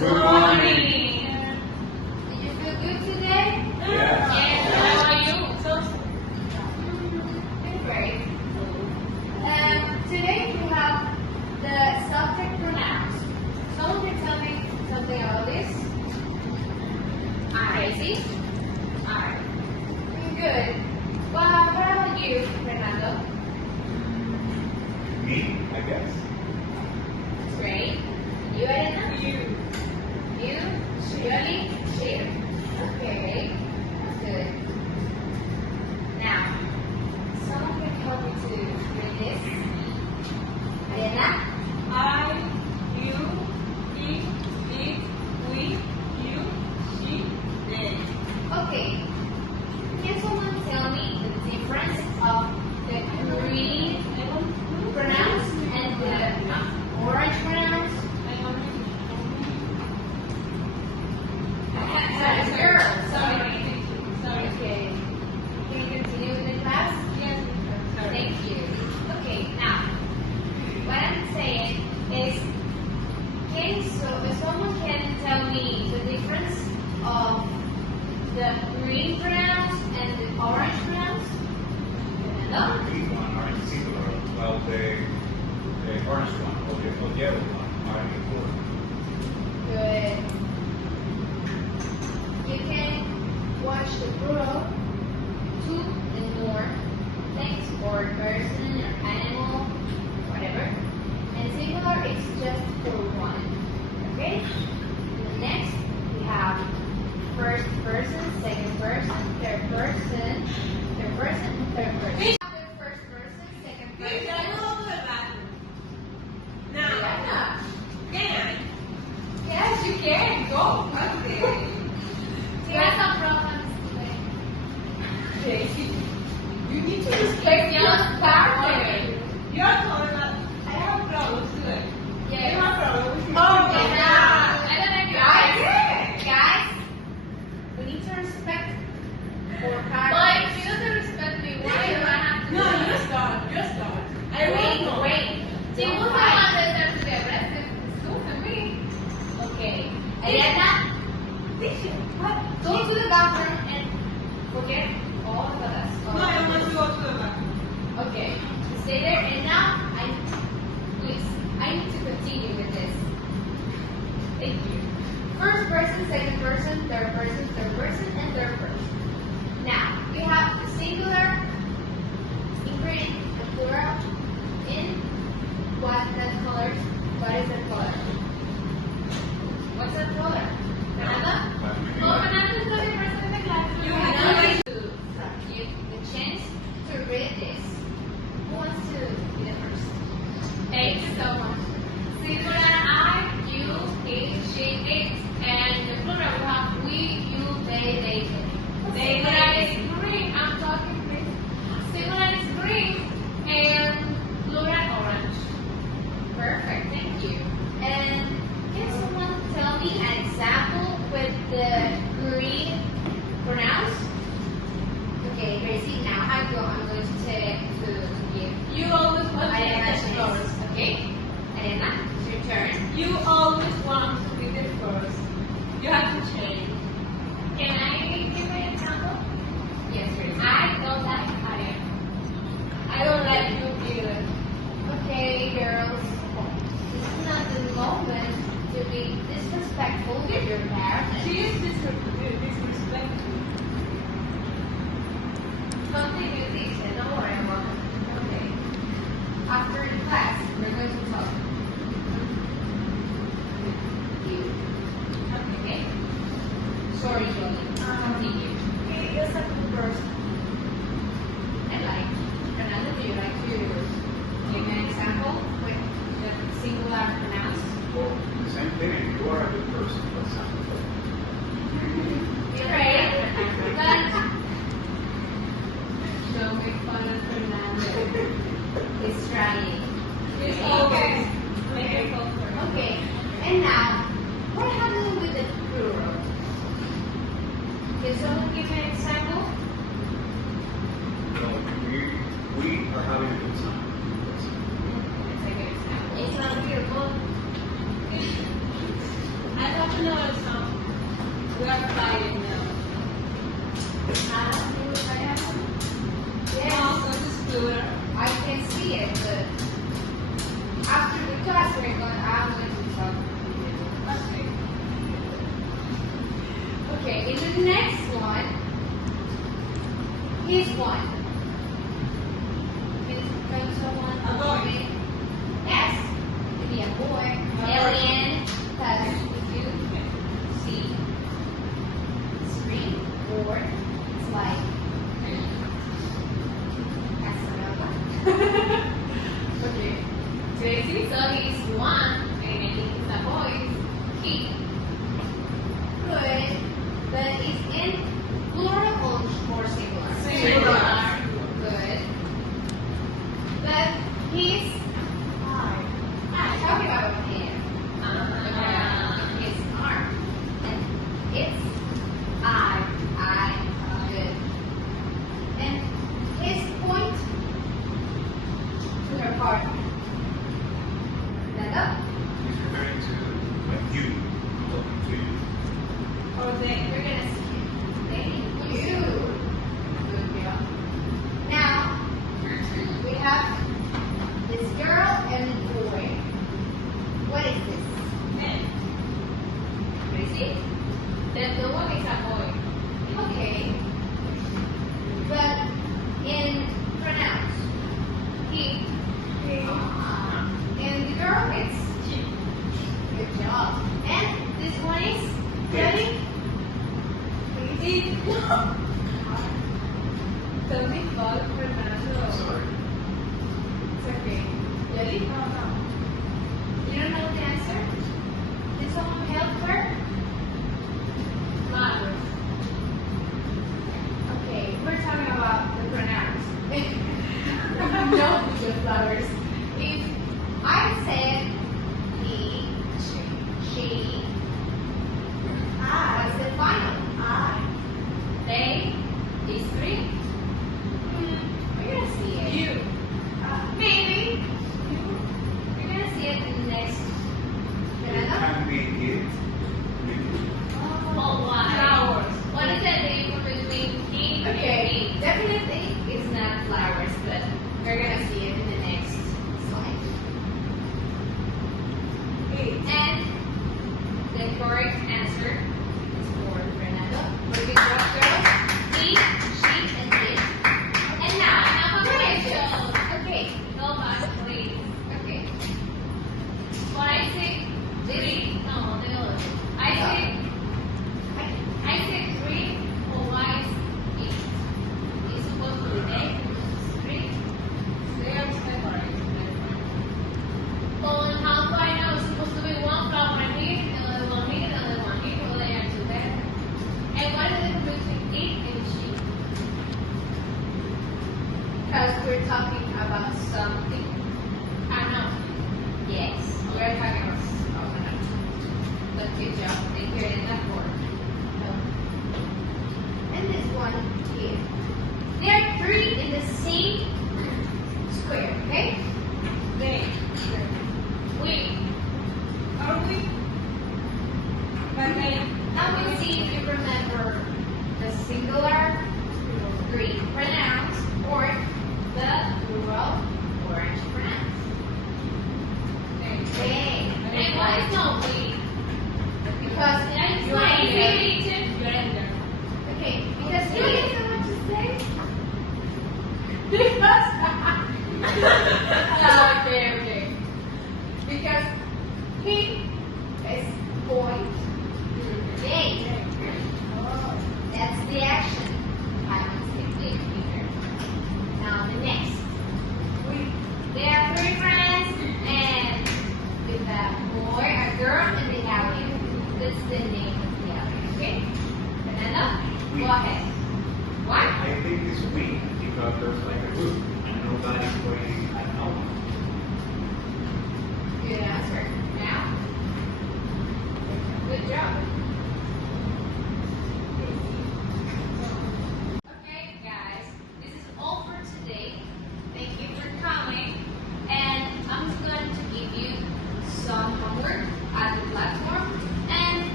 Good morning. Did you feel good today? Yes. How are you? Great. Today we have the subject pronouns. Someone can tell me something about this? Crazy? Alright. Good. Well, what about you, Fernando? Me, I guess. Great. You, Elena? You. Shirley? She. Okay. That's good. Now, someone can help me to read this. Elena? I, you, he, it, we, you, she, they. Okay. Can someone tell me the difference of the green pronouns and the orange pronouns? Girls. Sorry. Okay. Can you continue with the class? Yes. Thank you. Okay, now, what I'm saying is, someone can tell me the difference of the green pronouns and the orange pronouns? The green one are in singular, while the orange one or the yellow one are in plural. Good. You can watch the plural, two and more things, or person, or animal, whatever. And singular is just for one. Okay? Next, we have first person, second person, third person, and third person. We have the first person, second person. Now, Yeah. can. Yes, you can. Go. Okay. Do you have some problems today? You need to respect Just started. You're calling us. I have problems today. Yeah. You have problems. I don't know if guys, we need to respect our parents. But if she doesn't respect me, why do I have to? No, you start. I Wait. will. Si vos no vas a hacer tu deberes, excuse me. Okay. Ariana, What? go to the bathroom and forget all of us. No, I don't want to go to the back. Okay. Stay there, and now please, I need to continue with this. Thank you. First person, second person, and third person, and third person. Now, we have the singular in green and plural in what that colors? What is that color? What's that color? Fernanda? Oh, Fernanda is the only person in the class. You have have to give the chance to read this. Who wants to be the first? Thank you so much. Singular I, you, he, she, it, and the plural we have we, you, they. Singular is green. I'm talking green. Singular is green and plural orange. Perfect. Thank you. And can someone tell me an example with the green pronouns? Okay, Gracie. Now I'm going to give. You always want to I am be the actually first. okay. Elena, it's your turn. You always want to be the first. You have to change. Can I give an example? Yes, Gracie. I don't like Ariana. I don't like you either. Okay, girls. This is not the moment to be disrespectful with your parents. She is disrespectful. Continue this, and don't worry about it. Okay. After the class, we're going to talk. You. Okay. Sorry, Jolie. Continue. The second person. I like. Fernando, do you like to give an example with the singular pronouns? Well, the same thing. You are a good person. That sounds good. Great. But don't make fun of Fernando. He's trying. It's always make it comfort. Okay. And now, what happened with the plural? Can someone give me an example? Well, we are having a good time. It's a good example. It's not your fault. I thought see it, but after the class, I'm going to talk with you. Okay, in the next one, here's one. Can someone A boy. me? Yes, it could be a boy. Alien, touch with you. See. Screen, or it's like Casanova. Okay. Tracy, so he's one, and I think it's a boy. He. Good. But it's in plural or singular? Singular. Good. But he's talking about him. His arm. And it's I. Good. And his point to her partner. Stand up. He's referring to like you. I'm talking to you. Or they. We're gonna see. Thank you. Good job. Now we have this girl and boy. What is this? Tracy? The one is a boy. Okay. But in pronounce, he. And the girl, it's she. Good job. And this one is Daddy. Tell me about Fernando. Sorry. It's okay. Daddy? You don't know the answer? Did someone help her? Mother. Okay, we're talking about the pronouns. No, the flowers. If I said he, she, what's the final? They, is three. We're gonna see it. You. Maybe. We're gonna see it in the next. It can be it. Oh, why? Flowers. What is the difference between king and Okay. queen? Definitely it's not flowers, but we're gonna see it in the next slide. And the correct answer is for Fernando. Good job, girls. He, she, and it. And now, congratulations. Okay, Go back, please. okay. When I say three, no, the other. I say three, or why is it? It's supposed to be they, three. They are separate. On how do I know it's supposed to be one flower here, another one here, another one here, or they are together? And what is the difference between it and she? Because we're talking about something. I know. Yes, we're talking about something. But good job. Thank you in that board. And this one here. There are three in the same square, okay? They. We. Are we? But they. Now we see if you remember the singular three pronouns or the plural orange pronouns. They. And why is not we? Because That's you why are it's here. really gender. Okay, because you get so much to say. Because okay. Because he is point. They. That's the action. I must take here. Now the next. They are three friends and with a boy, a girl, and the alien. That's the name of the alien, okay? Fernando, We. go ahead. What? I think it's we because there's like a group and nobody's going at all. Good answer. Now, good job. Okay, guys, this is all for today. Thank you for coming, and I'm just going to give you some homework at the platform, and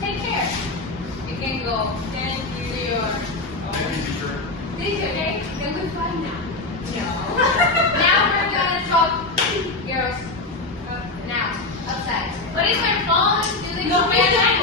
take care. You can go. Thank you. To your Thank you, teacher. teacher. Okay, then goodbye now. No. Now we're is my phone? Do they No, pay it's attention?